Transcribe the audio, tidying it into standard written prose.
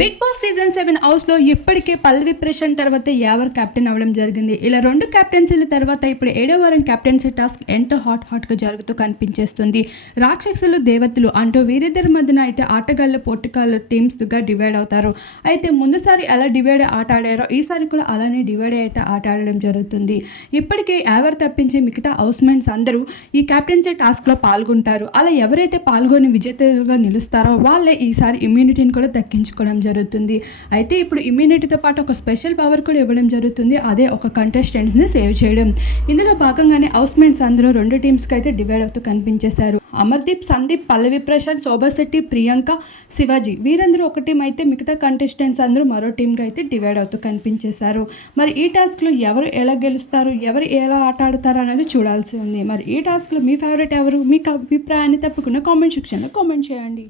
Big boss season 7 హౌస్లో ఇప్పటికే పల్లవి ప్రశాంత్ తర్వాత యావర్ కెప్టెన్ అవ్వడం జరిగింది. ఇలా 2 కెప్టెన్సీల తర్వాత ఇప్పుడు 7వ వారం కెప్టెన్సీ టాస్క్ ఎంతో హాట్గా జరుగుతూ కనిపించేస్తుంది. రాక్షసులు దేవతలు అంటూ వీరిద్దరి మధ్యన అయితే ఆటగాళ్ళు పోటీగాళ్ళు టీమ్స్గా డివైడ్ అవుతారు. అయితే ముందుసారి ఎలా డివైడ్ ఆట ఆడారో ఈసారి కూడా అలానే డివైడ్ అయితే ఆట ఆడడం జరుగుతుంది. ఇప్పటికే యావర్ తప్పించి మిగతా హౌస్మేట్స్ అందరూ ఈ కెప్టెన్సీ టాస్క్లో పాల్గొంటారు. అలా ఎవరైతే పాల్గొని విజేతలుగా నిలుస్తారో వాళ్ళే ఈసారి ఇమ్యూనిటీని కూడా దక్కించుకోవడం జరుగుతుంది. అయితే ఇప్పుడు ఇమ్యూనిటీతో పాటు ఒక స్పెషల్ పవర్ కూడా ఇవ్వడం జరుగుతుంది. అదే ఒక కంటెస్టెంట్స్ని సేవ్ చేయడం. ఇందులో భాగంగానే హౌస్మేట్స్ అందరూ 2 టీమ్స్కి అయితే డివైడ్ అవుతూ కనిపించేశారు. అమర్దీప్, సందీప్, పల్లవి ప్రశాంత్, శోభాశెట్టి, ప్రియాంక, శివాజీ వీరందరూ ఒక టీం అయితే మిగతా కంటెస్టెంట్స్ అందరూ మరో టీంగా అయితే డివైడ్ అవుతూ కనిపించేశారు. మరి ఈ టాస్క్లో ఎవరు ఎలా గెలుస్తారు, ఎవరు ఎలా ఆట ఆడతారు అనేది చూడాల్సి ఉంది. మరి ఈ టాస్క్లో మీ ఫేవరెట్ ఎవరు? మీకు అభిప్రాయాన్ని తప్పకుండా కామెంట్ సెక్షన్లో కామెంట్ చేయండి.